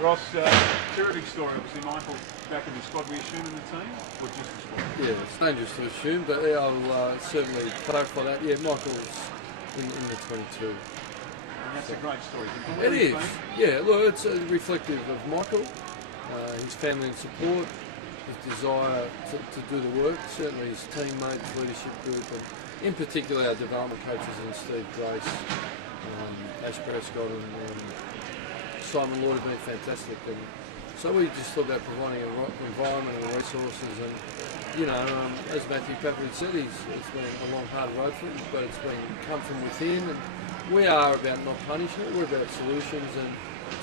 Ross, terrific story. Obviously, Michael back in the squad. We assume in the team, or just the squad? Yeah, it's dangerous to assume, but yeah, I'll certainly clarify that. Yeah, Michael's in the 22. And that's a great story. It is. Yeah, look, it's reflective of Michael, his family and support, his desire to do the work, certainly his teammates, leadership group, and in particular our development coaches in Steve Grace, Ash Prescott and Simon Lloyd have been fantastic. And so we just thought about providing an environment and resources, and as Matthew Pepperidge said, it's been a long hard road for him, but it's been come from within, and we are about not punishment, we're about solutions, and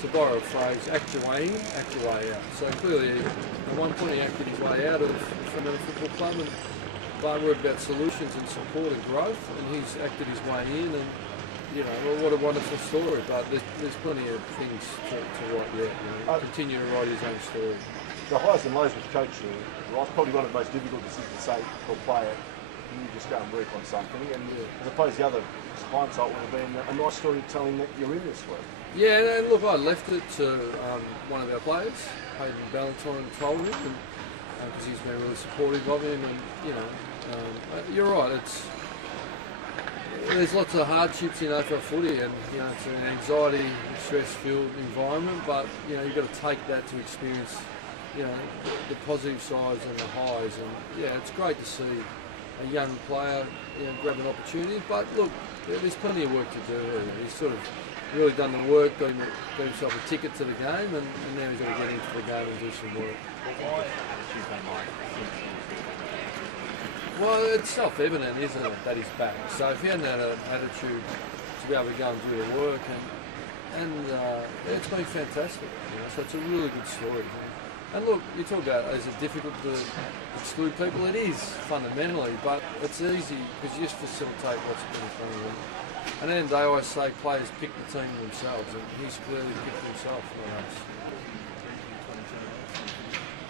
to borrow a phrase, act your way in, act your way out. So clearly at one point he acted his way out of Fremantle Football Club, but we're about solutions and support and growth, and he's acted his way in, and well, what a wonderful story. But there's plenty of things to write yet. Continue to write his own story. The highs and lows with coaching, Ross, probably one of the most difficult decisions to say for a player, can you just go and work on something? And I suppose the other hindsight would have been a nice story telling that you're in this work. Yeah, and look, I left it to one of our players, Hayden Ballantyne, told him, because he's been really supportive of him. And you're right, there's lots of hardships in AFL footy, and it's an anxiety, stress-filled environment. But you've got to take that to experience, the positive sides and the highs. And it's great to see a young player grab an opportunity. But look, there's plenty of work to do. He's sort of really done the work, got himself a ticket to the game, and now he's got to get into the game and do some work. Well, it's self-evident, isn't it, that he's back. So if he hadn't had an attitude to be able to go and do the work, and it's been fantastic. So it's a really good story. And look, you talk about, is it difficult to exclude people? It is, fundamentally, but it's easy because you just facilitate what's in front of them. And then they always say players pick the team themselves, and he's clearly picked himself, not us.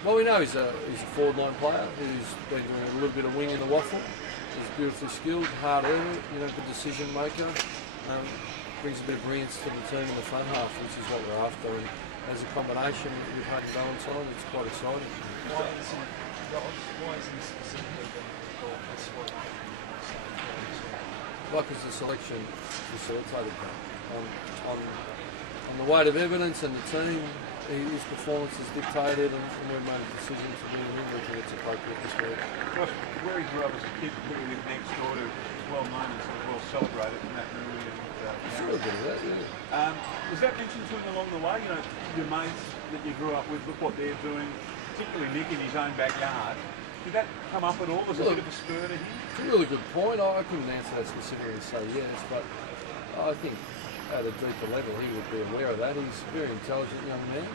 Well, we know he's a forward line player who's been doing a little bit of wing in the waffle. He's beautifully skilled, hard earner, good decision maker. Brings a bit of brilliance to the team in the front half, which is what we're after. And as a combination with Hayden Ballantyne, it's quite exciting. Why isn't he specifically being called this way? Because the selection facilitated that. On the weight of evidence and the team, his performance is dictated, and we've made a decision to bring him in. We think it's appropriate this week. Josh, where he grew up as a kid, who lived next door to, well known and sort of well celebrated, and that really Sure, a bit of that, yeah. Was that mentioned to him along the way? Your mates that you grew up with, look what they're doing, particularly Nick in his own backyard. Did that come up at all as a bit of a spur to him? It's a really good point. I couldn't answer that specifically and say yes, but I think at a deeper level he would be aware of that. He's a very intelligent young man.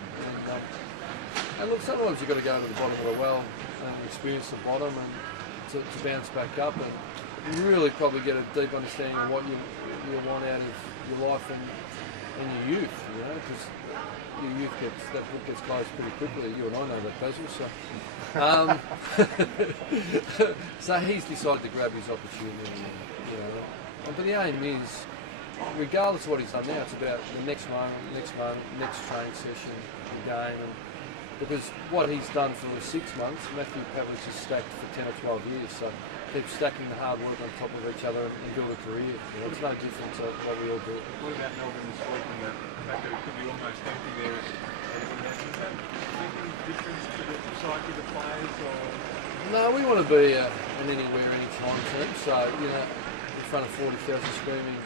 And look, sometimes you've got to go to the bottom of the well and experience the bottom and to bounce back up and really probably get a deep understanding of what you want out of your life and your youth, because your youth gets close pretty quickly. You and I know that, Basil. So, so he's decided to grab his opportunity. But the aim is, regardless of what he's done now, it's about the next moment, next training session, the game, and because what he's done for 6 months, Matthew Pepperidge has stacked for 10 or 12 years. So keep stacking the hard work on top of each other and build a career. It's no different to what we all do. What about Melbourne this week and the fact that it could be almost empty there? Is that making a difference to the psyche of the players? Or? No, we want to be an anywhere, anytime team. So, in front of 40,000 screaming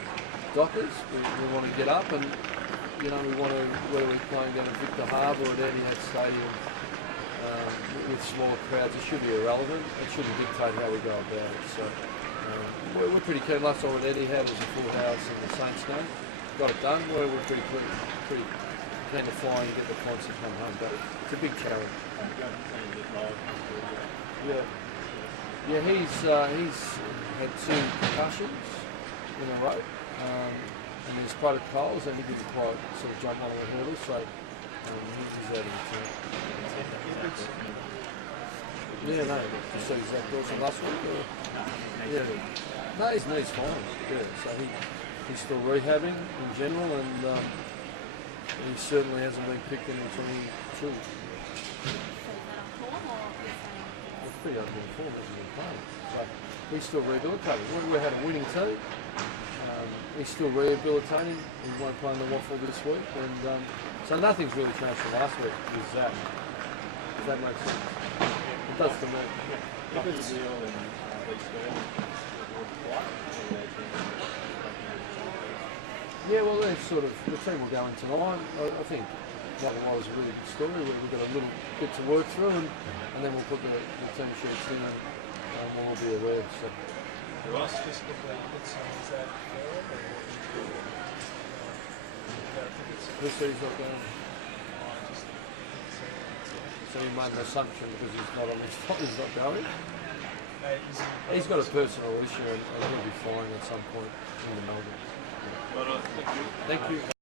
Dockers, we want to get up and, we want to, whether we're playing down at Victor Harbour or at Etihad Stadium, with smaller crowds, it should be irrelevant. It shouldn't dictate how we go about it. So we're pretty keen. Last time at Etihad was a full house in the Saints game. Got it done. We're pretty keen to fly and get the points and come home. But it's a big challenge. Yeah. He's had 2 concussions in a row. And there's protocols, and he did quite sort of jump on the hurdle. So he's out of the team. Yeah, no. You see Zach Dawson last week? Yeah. No, his knee's fine. Yeah, so he's still rehabbing in general, and he certainly hasn't been picked in 22. So is that on form or you're saying? It's pretty open form as he's been playing. So he's still rehabilitating. We had a winning team. He's still rehabilitating. He won't play in the waffle this week, and so nothing's really changed from last week. Is that? Does that make sense? It does to me. Yeah, well, they've sort of the team will go in tonight. I think that was a really good story. We've got a little bit to work through, and then we'll put the team sheets in, and we'll all be aware. So. Ross, just quickly, is that fair or what you do? Who said he's not going? So you made an assumption because he's not on this spot, he's not going? He's got a personal issue and he'll be fine at some point in the Melbourne. Thank you. Thank you.